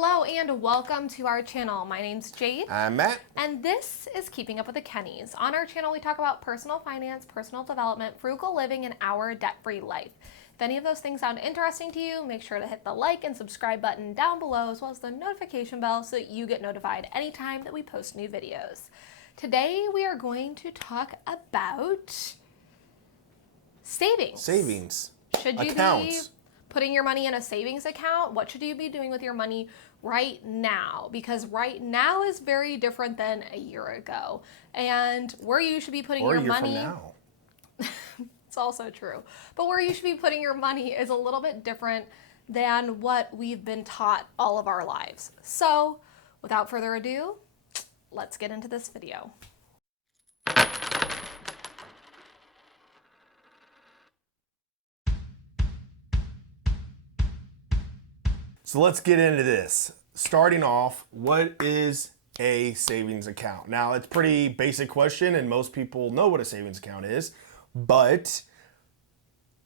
Hello and welcome to our channel. My name's Jade. I'm Matt. And this is Keeping Up with the Kennys. On our channel, we talk about personal finance, personal development, frugal living, and our debt-free life. If any of those things sound interesting to you, make sure to hit the like and subscribe button down below, as well as the notification bell so that you get notified anytime that we post new videos. Today, we are going to talk about savings. Should you be putting your money in a savings account? What should you be doing with your money right now? Because right now is very different than a year ago. And where you should be putting your money... Or a year from now. It's also true. But where you should be putting your money is a little bit different than what we've been taught all of our lives. So, without further ado, let's get into this video. So let's get into this. Starting off, what is a savings account? Now, it's a pretty basic question and most people know what a savings account is, but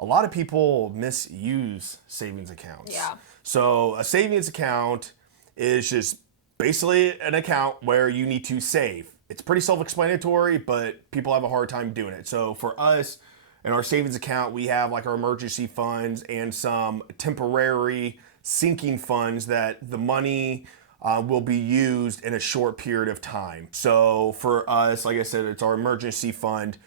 a lot of people misuse savings accounts. Yeah. So a savings account is just basically an account where you need to save. It's pretty self-explanatory, but people have a hard time doing it. So for us, in our savings account, we have like our emergency funds and some temporary sinking funds that the money will be used in a short period of time. So for us, like I said, it's our emergency fund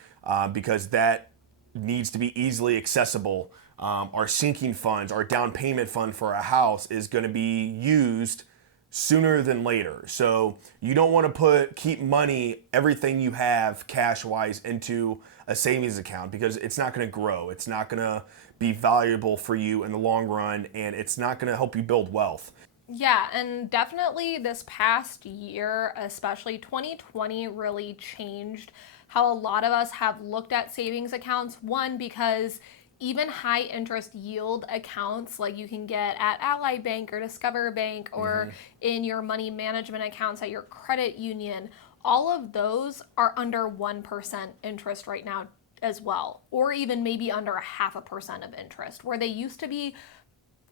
because that needs to be easily accessible. Our sinking funds, our down payment fund for a house is going to be used sooner than later. So you don't want to keep money, everything you have cash-wise, into a savings account because it's not going to grow. It's not going to be valuable for you in the long run, and it's not going to help you build wealth. Yeah, and definitely this past year, especially 2020, really changed how a lot of us have looked at savings accounts. One, because even high interest yield accounts like you can get at Ally Bank or Discover Bank or in your money management accounts at your credit union, all of those are under 1% interest right now as well, or even maybe under 0.5% of interest, where they used to be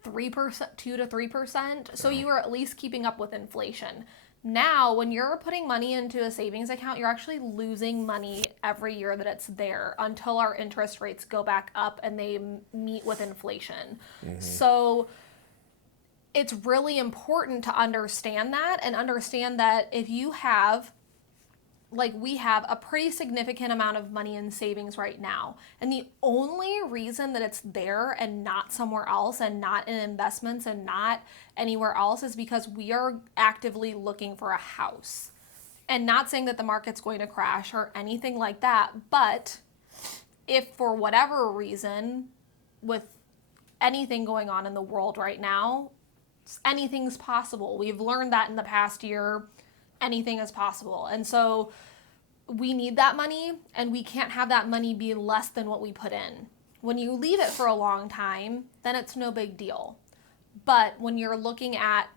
3%, 2 to 3%. So you are at least keeping up with inflation. Now, when you're putting money into a savings account, you're actually losing money every year that it's there until our interest rates go back up and they meet with inflation. So it's really important to understand that and understand that if you have, like we have, a pretty significant amount of money in savings right now, and the only reason that it's there and not somewhere else and not in investments and not anywhere else is because we are actively looking for a house. And not saying that the market's going to crash or anything like that, but if for whatever reason, with anything going on in the world right now, anything's possible. We've learned that in the past year. Anything is possible. And so we need that money, and we can't have that money be less than what we put in. When you leave it for a long time, then it's no big deal. But when you're looking at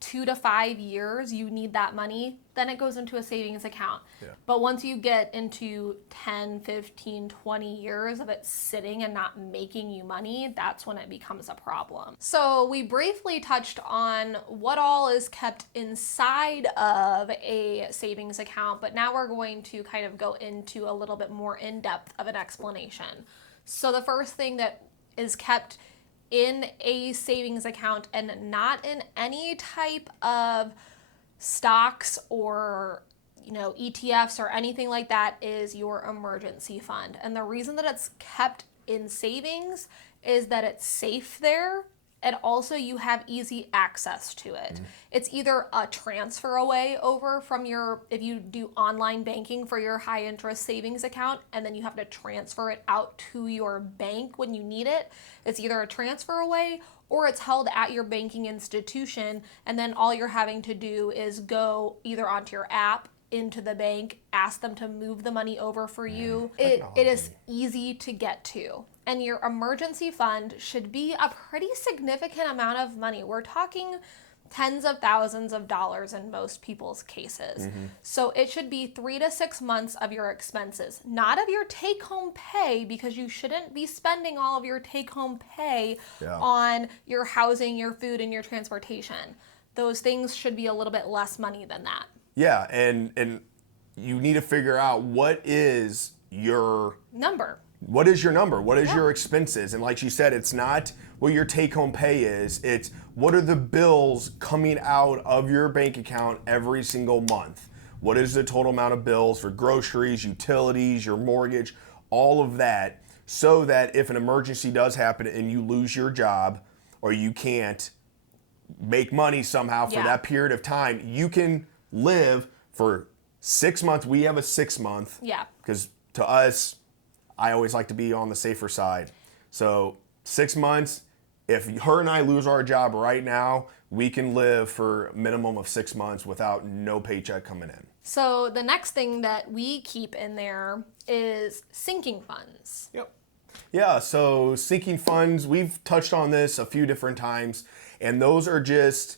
2 to 5 years, you need that money, then it goes into a savings account. Yeah. But once you get into 10, 15, 20 years of it sitting and not making you money, that's when it becomes a problem. So we briefly touched on what all is kept inside of a savings account, but now we're going to kind of go into a little bit more in-depth of an explanation. So the first thing that is kept in a savings account and not in any type of stocks or ETFs or anything like that is your emergency fund. And the reason that it's kept in savings is that it's safe there, and also you have easy access to it. It's either a transfer away over from if you do online banking for your high interest savings account, and then you have to transfer it out to your bank when you need it. It's either a transfer away or it's held at your banking institution, and then all you're having to do is go either onto your app, into the bank, ask them to move the money over for you. It is easy to get to. And your emergency fund should be a pretty significant amount of money. We're talking tens of thousands of dollars in most people's cases. So it should be 3 to 6 months of your expenses, not of your take-home pay, because you shouldn't be spending all of your take-home pay on your housing, your food, and your transportation. those things should be a little bit less money than that. Yeah, and you need to figure out what is your Number. What is your number? What is Yeah. your expenses? And like you said, it's not what your take-home pay is. It's what are the bills coming out of your bank account every single month? What is the total amount of bills for groceries, utilities, your mortgage, all of that, so that if an emergency does happen and you lose your job or you can't make money somehow for Yeah. that period of time, you can live for 6 months. We have a 6 month. Yeah. Because to us, I always like to be on the safer side. So 6 months, if her and I lose our job right now, we can live for a minimum of 6 months without no paycheck coming in. So the next thing that we keep in there is sinking funds. Yep. Yeah, so sinking funds, we've touched on this a few different times, and those are just,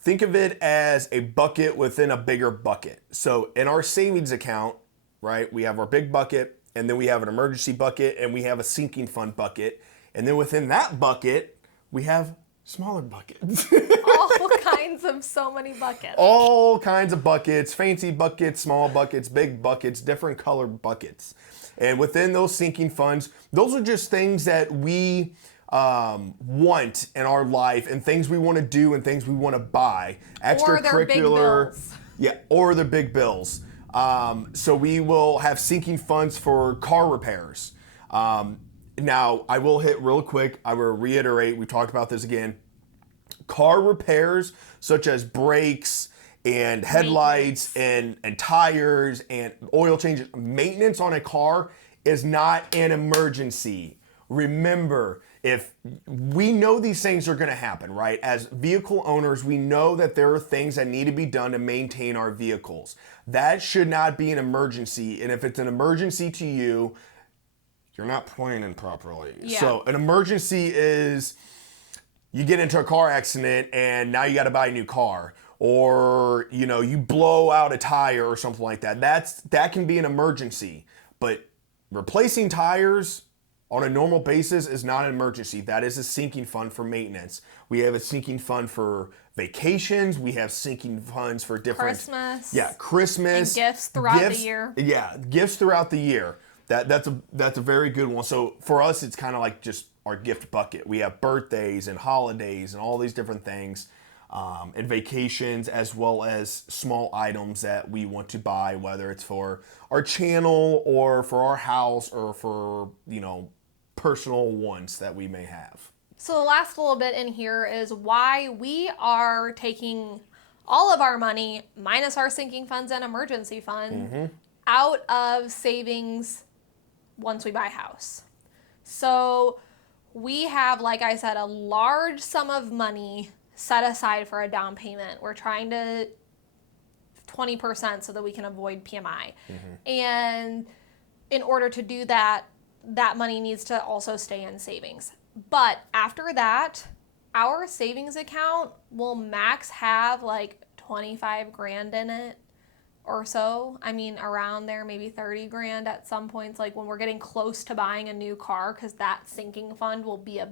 think of it as a bucket within a bigger bucket. So in our savings account, right, we have our big bucket, and then we have an emergency bucket, and we have a sinking fund bucket. And then within that bucket, we have smaller buckets. All kinds of so many buckets. All kinds of buckets, fancy buckets, small buckets, big buckets, different colored buckets. And within those sinking funds, those are just things that we want in our life and things we want to do and things we want to buy. Or they're big bills. Yeah, or the big bills. So we will have sinking funds for car repairs. Now, I will hit real quick. I will reiterate, we talked about this again. Car repairs, such as brakes and headlights and tires and oil changes, maintenance on a car is not an emergency. Remember, if we know these things are going to happen, right? As vehicle owners, we know that there are things that need to be done to maintain our vehicles. That should not be an emergency. And if it's an emergency to you, you're not planning properly. Yeah. So an emergency is you get into a car accident and now you got to buy a new car, or you blow out a tire or something like that. That can be an emergency. But replacing tires on a normal basis is not an emergency. That is a sinking fund for maintenance. We have a sinking fund for vacations. We have sinking funds for different Christmas. Yeah, Christmas. And gifts throughout the year. Yeah, gifts throughout the year. That's a very good one. So for us, it's kind of like just our gift bucket. We have birthdays and holidays and all these different things, and vacations, as well as small items that we want to buy, whether it's for our channel or for our house or for personal wants that we may have. So the last little bit in here is why we are taking all of our money, minus our sinking funds and emergency fund, out of savings once we buy a house. So we have, like I said, a large sum of money set aside for a down payment. We're trying to 20% so that we can avoid PMI. And in order to do that, that money needs to also stay in savings. But after that, our savings account will max have like 25 grand in it or so. I mean, around there, maybe 30 grand at some points, like when we're getting close to buying a new car, because that sinking fund will be a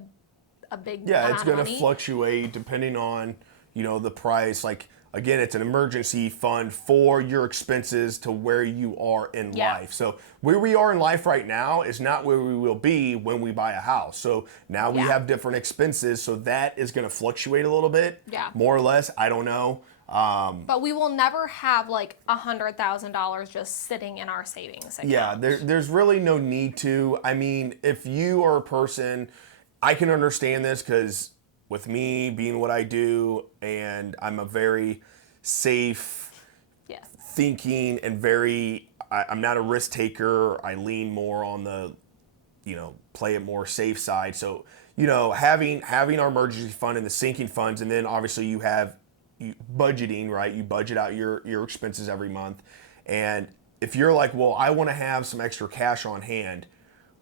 big Yeah, amount it's of going to money. fluctuate depending on, the price. Like, again, it's an emergency fund for your expenses to where you are in life. So where we are in life right now is not where we will be when we buy a house. So now we have different expenses. So that is going to fluctuate a little bit. Yeah. More or less. I don't know. But we will never have like $100,000 just sitting in our savings account. Yeah, there's really no need to. I mean, if you are a person, I can understand this because with me being what I do, and I'm a very safe thinking and I'm not a risk taker. I lean more on the, play it more safe side. So, having our emergency fund and the sinking funds, and then obviously you have budgeting, right? You budget out your expenses every month. And if you're like, well, I want to have some extra cash on hand,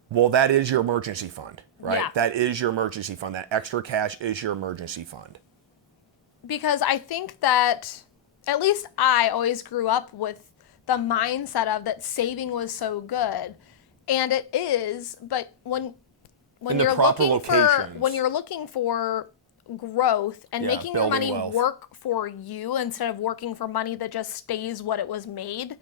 well, that is your emergency fund, right? Yeah. That is your emergency fund. That extra cash is your emergency fund. Because I think that, at least I always grew up with the mindset of that saving was so good. And it is, but when In the you're proper looking for locations. when you're looking for growth and Yeah, making your building money wealth. work for you instead of working for money that just stays what it was made,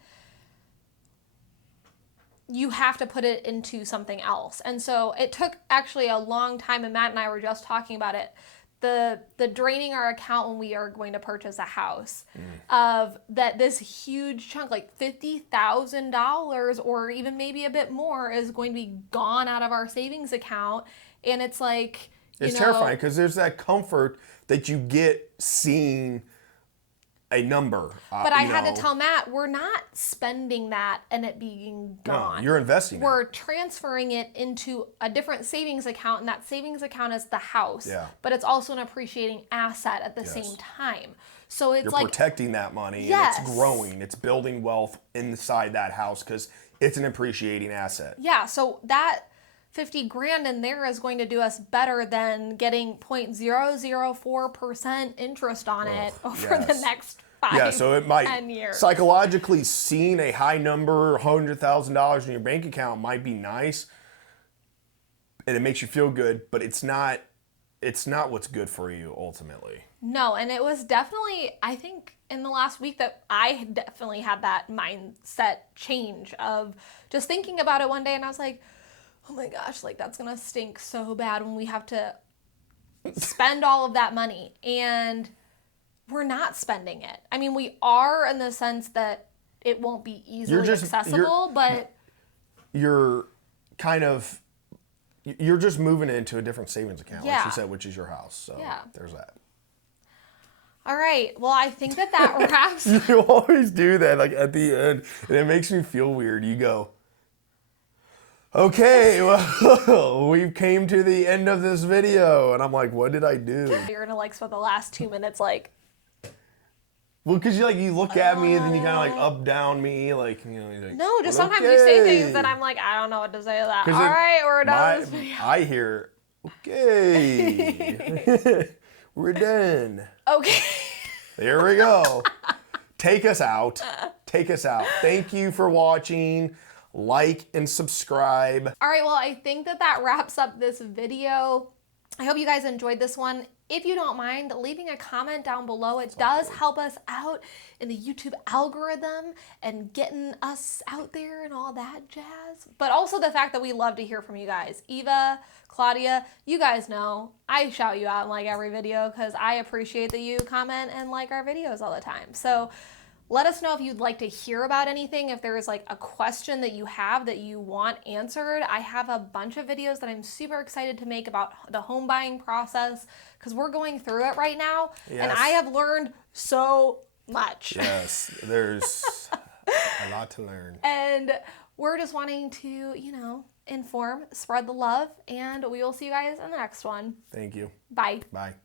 you have to put it into something else. And so it took actually a long time, and Matt and I were just talking about it. The draining our account when we are going to purchase a house, of that this huge chunk, like $50,000 or even maybe a bit more, is going to be gone out of our savings account. And it's like, It's terrifying because there's that comfort that you get seeing a number. But I had to tell Matt, we're not spending that and it being gone. No, you're investing it. We're transferring it into a different savings account, and that savings account is the house. Yeah. But it's also an appreciating asset at the same time. So it's You're like protecting that money, Yes. and it's growing. It's building wealth inside that house because it's an appreciating asset. yeah, so that 50 grand in there is going to do us better than getting 0.004% interest on it over the yes. next 5, Yeah, so it might 10 years. psychologically seeing a high number, $100,000 in your bank account might be nice, and it makes you feel good, but it's not what's good for you ultimately. No, and it was definitely, I think, in the last week that I definitely had that mindset change of just thinking about it one day, and I was like, oh my gosh, like that's gonna stink so bad when we have to spend all of that money. And we're not spending it. I mean, we are in the sense that it won't be easily accessible, but You're just moving it into a different savings account, like Yeah. you said, which is your house. So Yeah. there's that. all right. Well, I think that wraps. You always do that, like at the end, and it makes me feel weird. You go, okay, well, we came to the end of this video, and I'm like, what did I do? You're gonna like spend the last 2 minutes like, Well, because you look at me and then you kind of like up down me, like you're like, no, just well, sometimes you say things okay. that I'm like, I don't know what to say to that. 'Cause All it- right, we're done with this video. I hear, okay, we're done. Okay. There we go. Take us out. Take us out. Thank you for watching. Like and subscribe. All right, well, I think that wraps up this video. I hope you guys enjoyed this one. If you don't mind leaving a comment down below, it does help us out in the YouTube algorithm and getting us out there and all that jazz. But also the fact that we love to hear from you guys. Eva, Claudia, you guys know I shout you out in like every video because I appreciate that you comment and like our videos all the time. So let us know if you'd like to hear about anything, if there is like a question that you have that you want answered. I have a bunch of videos that I'm super excited to make about the home buying process because we're going through it right now. Yes. And I have learned so much. Yes, there's a lot to learn. And we're just wanting to, inform, spread the love, and we will see you guys in the next one. Thank you. Bye. Bye.